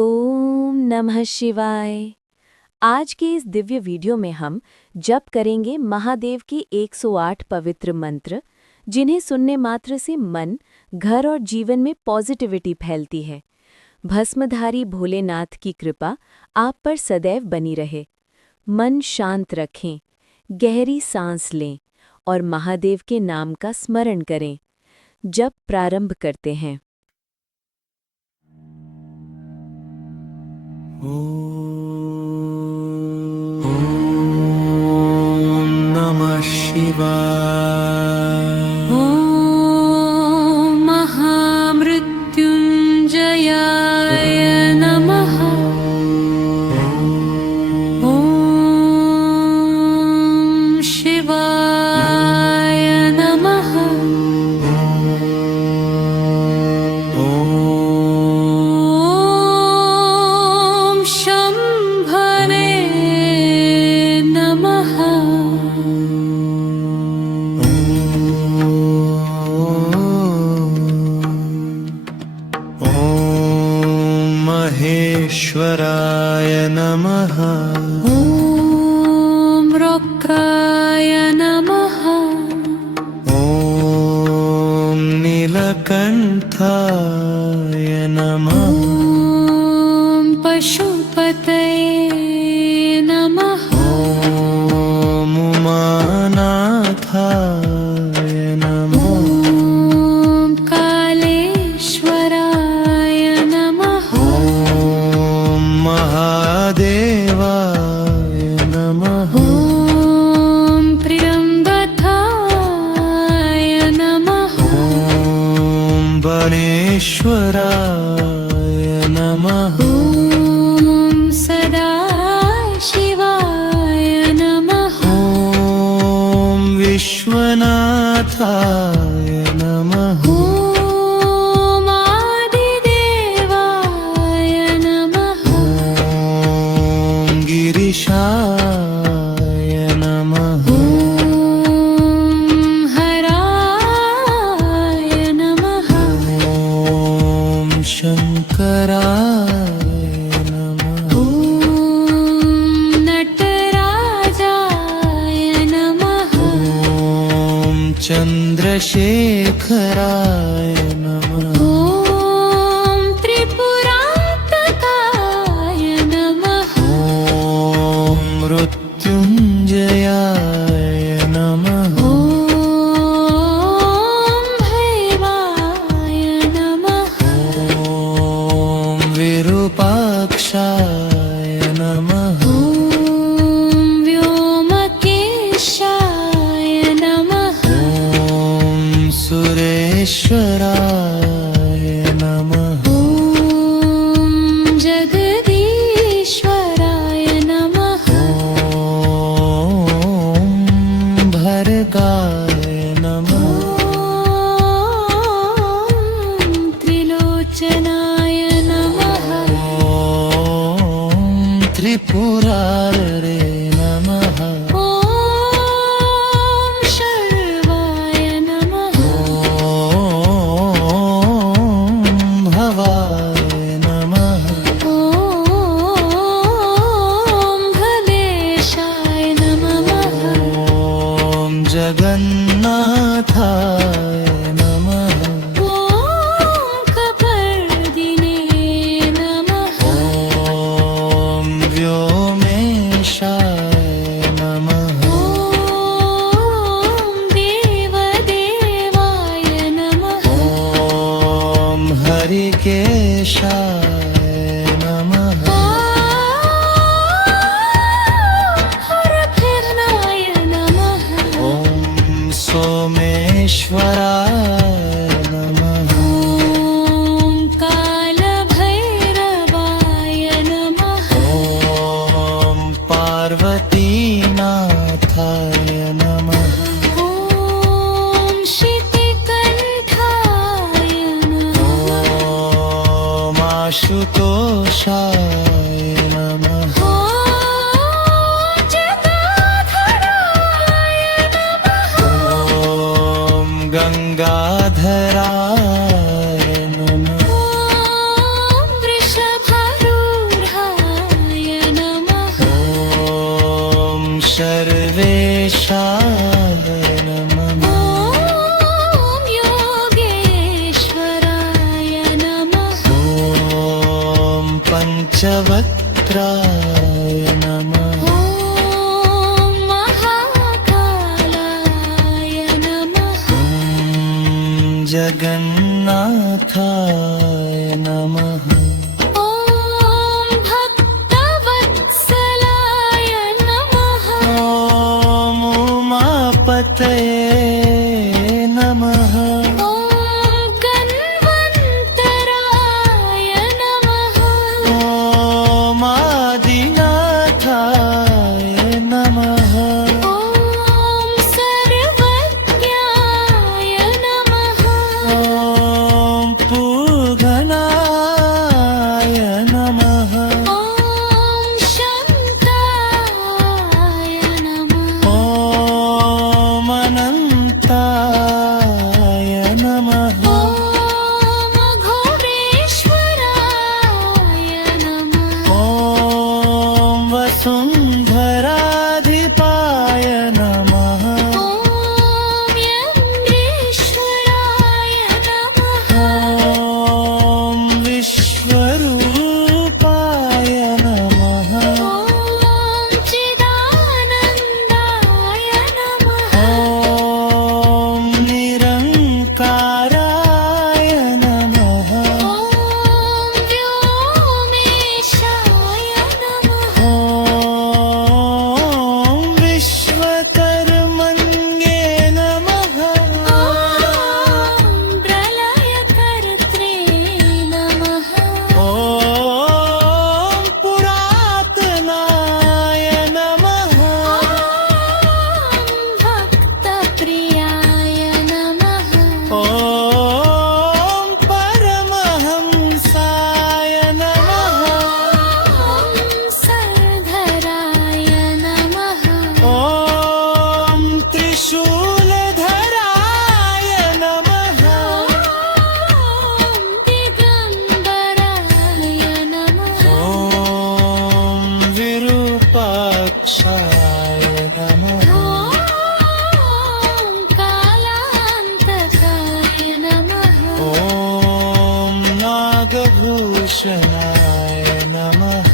ओम नमः शिवाय। आज के इस दिव्य वीडियो में हम जप करेंगे महादेव के 108 पवित्र मंत्र, जिन्हें सुनने मात्र से मन, घर और जीवन में पॉजिटिविटी फैलती है। भस्मधारी भोलेनाथ की कृपा आप पर सदैव बनी रहे। मन शांत रखें, गहरी सांस लें और महादेव के नाम का स्मरण करें। जप प्रारंभ करते हैं। ॐ नमः शिवाय। ॐ महामृत्युञ्जयाय नमः। ॐ शिवाय नमः। ॐ शम्भवे नमः। ॐ महेश्वराय नमः। ॐ रुद्राय नमः। ॐ नीलकण्ठाय नमः। ॐ पशुपतये नमः। ॐ उमानाथाय नमः। ॐ कालेश्वराय नमः। ॐ महादेवाय नमः। ॐ त्र्यम्बकाय नमः। ॐ बलेश्वराय नमः। ॐ सदाशिवाय नमः। ॐ विश्वनाथाय नमः। ॐ आदिदेवाय नमः। ॐ गिरिशाय नमः। ॐ हराय नमः। ॐ शङ्कराय नमः। ॐ नटराजाय नमः। ॐ चन्द्रशेखराय नमः। ॐ त्रिपुरान्तकाय नमः। ॐ मृत्युञ्जयाय नमः। ॐ भैवाय नमः। ॐ विरूपाक्षाय नमः। ॐ व्योमकेशाय नमः। ॐ सुरेश्वराय नमः। ॐ जगदीश्वराय नमः। ॐ भर्गाय नमः। ॐ त्रिलोचनाय नमः। ॐ त्रिपुरारे नमः। ॐ शर्वाय नमः। ॐ भवाय नमः। ॐ भवेशाय नमः। ॐ जगन्नाथाय नमः। ॐ कपर्दिने नमः। ॐ व्योमेशाय नमः। ॐ देवदेवाय नमः। ॐ हरिकेशाय नमः। हरभिर्नाय नमः। ॐ सोमेश्वराय नमः। ॐ कालभैरवाय नमः। ॐ पार्वतीनाथाय नमः। ॐ शितिकण्ठाय नमः। ॐ आशुतोषाय नमः। ॐ जटाधराय नमः। ॐ गङ्गाधराय नमः। ॐ वृषभारूढाय पञ्चवक्त्राय नमः ॐ महाकालाय नमः ॐ जगन्नाथाय नमः ॐ भक्तवत्सलाय नमः ॐ उमापतये नमः ॐ गन्वन्तराय नमः ॐ आदिनाथाय नमः ॐ सर्वज्ञाय नमः ॐ पूगनाय नमः ॐ शन्ताय नमः ॐ अनन्ताय नमः ॐ घोरेश्वराय नमः ॐ वसुन्धराधिपाय नमः ॐ यन्द्रेश्वराय नमः ॐ विश्वरूपाय नमः ॐ चिदानन्दाय नमः ॐ निरङ्काराय नमः ॐ व्योमेशाय नमः ॐ विश्वकर्मण्ये नमः ॐ प्रलयकर्त्रे नमः ॐ पुरातनाय नमः ॐ भक्तप्रियाय नमः ॐ परमहंसाय नमः ॐ सरधराय नमः ॐ त्रिशूलधराय नमः ॐ दिगम्बराय नमः ॐ विरूपाक्षाय नमः ॐ कालान्तकाय नमः ॐ नागभूषणाय नमः